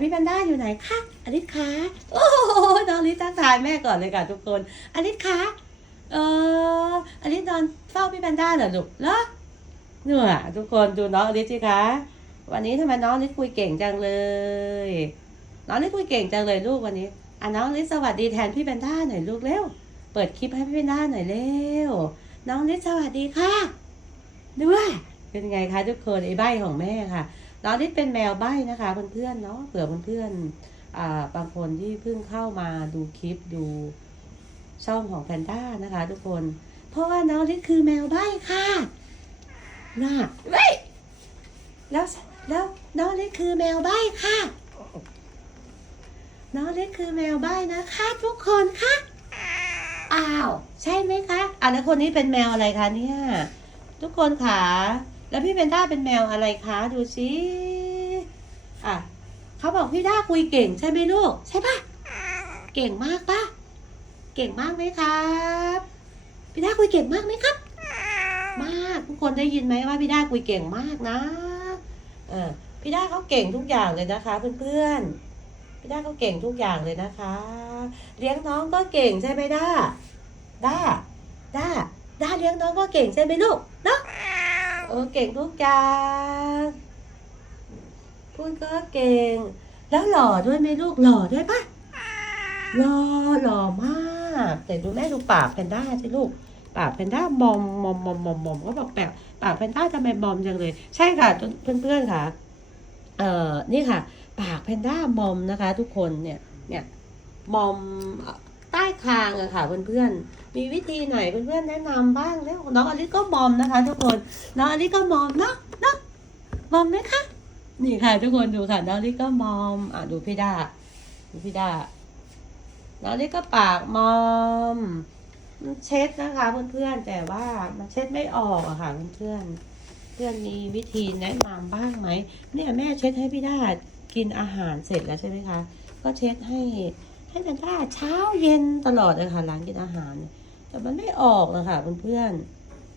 พี่แพนด้าอยู่ไหนคะอลิสคะโอ้โหน้องลิสทักทายแม่ก่อนเลยค่ะทุกคนอลิสคะเอออลิสนอนเฝ้าพี่แพนด้าเหรอลูกเหรอเหนื่อยทุกคนดูน้องอลิสสิคะวันนี้ทำไมน้องอลิสคุยเก่งจังเลย น้องอลิสคุยเก่งจังเลยลูกวันนี้อะน้องอลิสสวัสดีแทนพี่แพนด้าหน่อยลูกเร็วเปิดคลิปให้พี่แพนด้าหน่อยเร็วน้องอลิสสวัสดีค่ะด้วยเป็นไงคะทุกคนไอ้ใบของแม่ค่ะ น้องนี่เป็นแมวใบ้นะคะเพื่อนๆเนาะเผื่อเพื่อนๆอ่าบางคนที่เพิ่งเข้ามาดูคลิปดูช่องของแพนด้านะคะ ทุกคน เพราะว่าน้องนี่คือแมวใบ้ค่ะน่าเว้ยแล้วแล้วน้องนี่คือแมวใบ้ค่ะ น้องนี่คือแมวใบ้นะคะทุกคนค่ะอ้าว ใช่ไหมคะอะแล้วคนนี้เป็นแมวอะไรคะเนี่ย ทุกคนค่ะ แล้วพี่เพนด้าเป็นแมวอะไรคะดูสิอะเขาบอกพี่ด้าคุยเก่งใช่ไหมลูก ใช่ปะเก่งมากปะเก่งมากไหมครับพี่ด้าคุยเก่งมากไหมครับ มากทุกคนได้ยินไหมว่าพี่ด้าคุยเก่งมากนะเออพี่ด้าเขาเก่งทุกอย่างเลยนะคะ เพื่อนๆพี่ด้าเขาเก่งทุกอย่างเลยนะคะ เลี้ยงน้องก็เก่งใช่ไหมด้าด้าด้าด้าเลี้ยงน้องก็เก่งใช่ไหมลูกเนาะ เออเก่งทุกอย่างพูดก็เก่ง แล้วหล่อด้วยไหมลูกหล่อด้วยปะหล่อหล่อมากแต่ดูแม่ดูปากแพนด้าสิลูกปากแพนด้ามอมมอมมอมมอมมอมก็บอกแปลกปากแพนด้าทำไมมอมจังเลย ใช่ค่ะเพื่อนๆค่ะเอ่อนี่ค่ะ ปากแพนด้ามอมนะคะ ทุกคนเนี่ยเนี่ยมอม คางอะค่ะเพื่อนๆ มีวิธีไหนเพื่อนๆแนะนำบ้างแล้วน้องอลิสก็มอมนะคะ ทุกคนน้องอลิสก็มอมเนาะเนาะมอมไหมคะนี่ค่ะ ทุกคนดูค่ะน้องอลิสก็มอมอะดูพี่ดาดูพี่ดาน้องอลิสก็ปากมอมมันเช็ดนะคะเพื่อนๆแต่ว่ามันเช็ดไม่ออกอะค่ะเพื่อนๆเพื่อนมีวิธีแนะนำบ้างไหมเนี่ยแม่เช็ดให้พี่ดากินอาหารเสร็จแล้วใช่ไหมคะ ก็เช็ดให้ ให้แพนด้าเช้าเย็นตลอดเลยค่ะหลังกินอาหาร แต่มันไม่ออกนะคะเพื่อน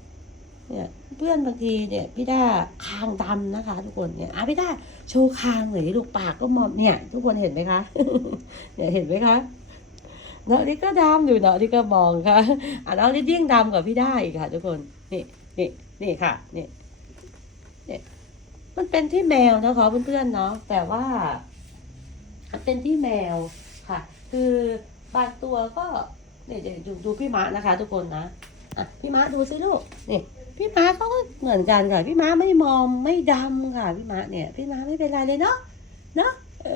ๆเนี่ยเพื่อนบางทีเนี่ยพี่ด้าคางดำนะคะ ทุกคนเนี่ยอะพี่ด้าโชว์คางหน่อลูกปากก็มอมเนี่ย ทุกคนเห็นไหมคะเนี่ยเห็นไหมคะเนาะนี่ก็ดำอยู่เนาะนี่ก็มองค่ะอะแล้วนี่ยิ่งดำกว่าพี่ด้าอีกค่ะ ทุกคนนี่นี่นี่ค่ะนี่นี่มันเป็นที่แมวนะคะเพื่อนๆเนาะแต่ว่า มันเป็นที่แมว คือบางตัวก็เนี่ยเดี๋ยวดูดูพี่ม้านะคะ ทุกคนนะอะพี่ม้าดูสิลูกนี่พี่ม้าเขาก็เหมือนกันค่ะพี่ม้าไม่มอมไม่ดำค่ะพี่ม้าเนี่ย พี่ม้าไม่เป็นไรเลยเนาะเนาะเอ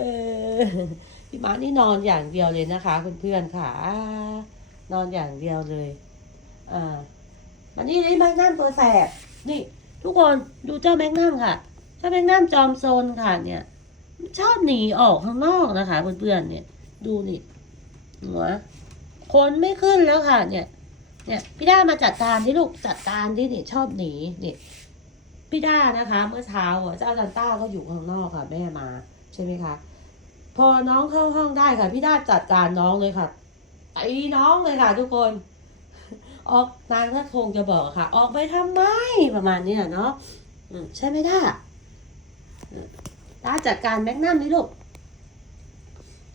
อพี่ม้านี่นอนอย่างเดียวเลยนะคะเพื่อนๆค่ะ นอนอย่างเดียวเลยอ่ามันนี่นี่แมกนัมตัวแสบนี่ ทุกคนดูเจ้าแมกนัมค่ะเจ้าแมกนัมจอมโซนค่ะเนี่ย ชอบหนีออกข้างนอกนะคะเพื่อนๆเนี่ย ดูนี่หัวคนไม่ขึ้นแล้วค่ะ เนี่ย เนี่ย พี่ด้ามาจัดการที่ลูกจัดการที่นี่ชอบหนีนี่พี่ด้านะคะ เมื่อเช้าอะเจ้าจันต้าก็อยู่ข้างนอกค่ะ แม่มาใช่ไหมคะพอน้องเข้าห้องได้ค่ะ พี่ด้าจัดการน้องเลยค่ะตีน้องเลยค่ะ ทุกคน ออกนางก็คงจะบอกค่ะ ออกไปทำไมประมาณนี้เนาะใช่ไหมด้าด้าจัดการแมกนัมนี่ลูก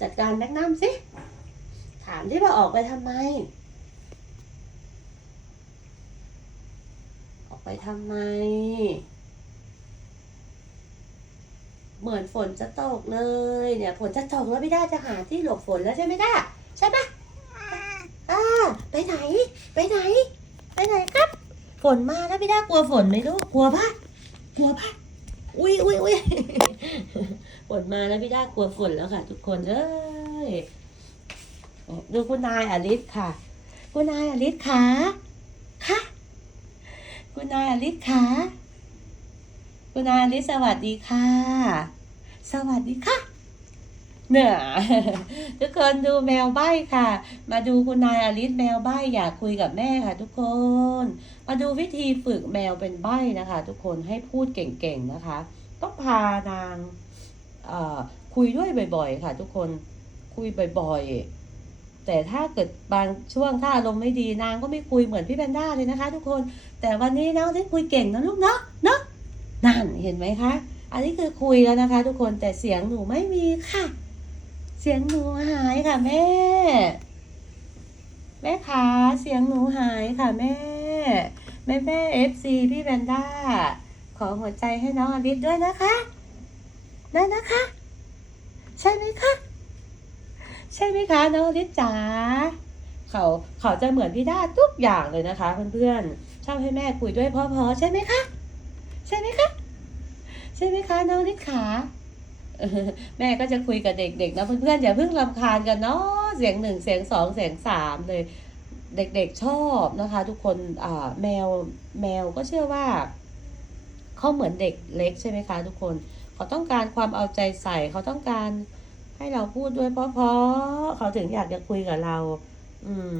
จัดการแมกนัมสิ ถามที่ว่าออกไปทำไม ออกไปทำไม เหมือนฝนจะตกเลย เนี่ยฝนจะตกแล้วพี่ด้าจะหาที่หลบฝนแล้วใช่ไหมด้าใช่ปะอ่าไปไหน ไปไหน ไปไหนครับ ฝนมาแล้วพี่ด้ากลัวฝนไหมลูกกลัวปะกลัวปะอุ้ยอุ้ยอุ้ย นมาแล้วพี่ด้ากลัวฝนแล้วค่ะ ทุกคนเอ้ยดูคุณนายอลิสค่ะ คุณนายอลิสค่ะค่ะคุณนายอลิสคะคุณนายอลิสสวัสดีค่ะ สวัสดีค่ะเนี่ยทุกคนดูแมวใบ้ค่ะ มาดูคุณนายอลิสแมวใบ้อยากคุยกับแม่ค่ะ ทุกคน มาดูวิธีฝึกแมวเป็นใบ้นะคะ ทุกคนให้พูดเก่งๆนะคะ ต้องพานาง คุยด้วยบ่อย ๆ ค่ะ ทุกคนคุยบ่อย ๆ แต่ถ้าเกิดบางช่วงถ้าอารมณ์ไม่ดีนางก็ไม่คุยเหมือนพี่แพนด้าเลยนะคะ ทุกคนแต่วันนี้น้องได้คุยเก่งนะลูกเนาะเนาะนั่นเห็นไหมคะ อันนี้คือคุยแล้วนะคะ ทุกคนแต่เสียงหนูไม่มีค่ะ เสียงหนูหายค่ะแม่ แม่ขาเสียงหนูหายค่ะแม่ แม่แม่เอฟซีพี่แวนด้าขอหัวใจให้น้องอลิสด้วยนะคะ ได้นะคะ ใช่ไหมคะ ใช่ไหมคะน้องลิสจ๋าเขาเขาจะเหมือนพี่ด้าทุกอย่างเลยนะคะ เพื่อนๆชอบให้แม่คุยด้วยเพราะๆใช่ไหมคะ ใช่ไหมคะ ใช่ไหมคะน้องลิสขาแม่ก็จะคุยกับเด็กๆนะเพื่อนๆอย่าเพิ่งรำคาญกันเนาะเสียงหนึ่งเสียงสองเสียงสามเลย เด็กๆชอบนะคะ ทุกคนอ่าแมวแมวก็เชื่อว่าเขาเหมือนเด็กเล็กใช่ไหมคะ ทุกคน เขาต้องการความเอาใจใส่ เขาต้องการให้เราพูดด้วยเพราะๆเขาถึงอยากจะคุยกับเรา อืม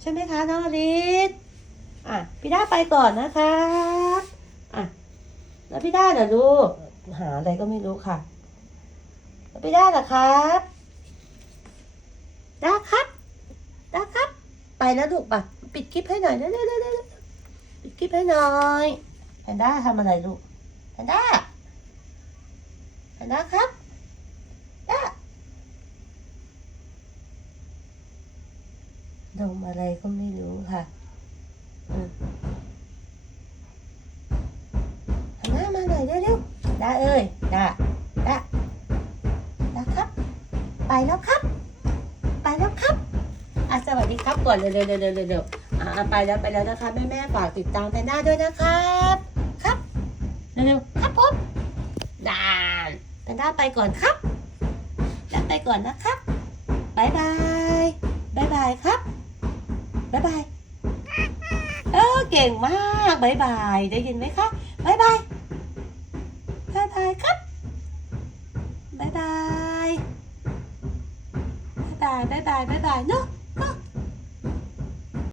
ใช่ไหมคะน้องอลิสอะพี่ด้าไปก่อนนะครับอะแล้วพี่ด้าเหรอลูหาอะไรก็ไม่รู้ค่ะแล้วพี่ด้าเหรอครับด้าครับด้ครับ ไปแล้วลูกป่ะ ปิดคลิปให้หน่อยเร็วๆๆๆปิดคลิปให้หน่อยแพนด้าทำอะไรลูกแพนด้า นด้าครับด้าดมอะไรก็ไม่รู้ค่ะหันหน้ามาหน่อยเร็วๆดาเอ้ยดาดาดาครับ ไปแล้วครับ ไปแล้วครับอะสวัสดีครับก่อนเร็วๆเร็วๆเร็วๆอะไปแล้วไปแล้วนะคะแม่แม่ๆฝากติดตามแพนด้าด้วยนะครับ ครับเร็วๆครับผม แต่ด้าไปก่อนครับด้าไปก่อนนะครับบายบายบายบายครับบายบายเออเก่งมากบายบายได้ยินไหมคะบายบายบายบายครับบายบายบายบายบายบายบายเนาะ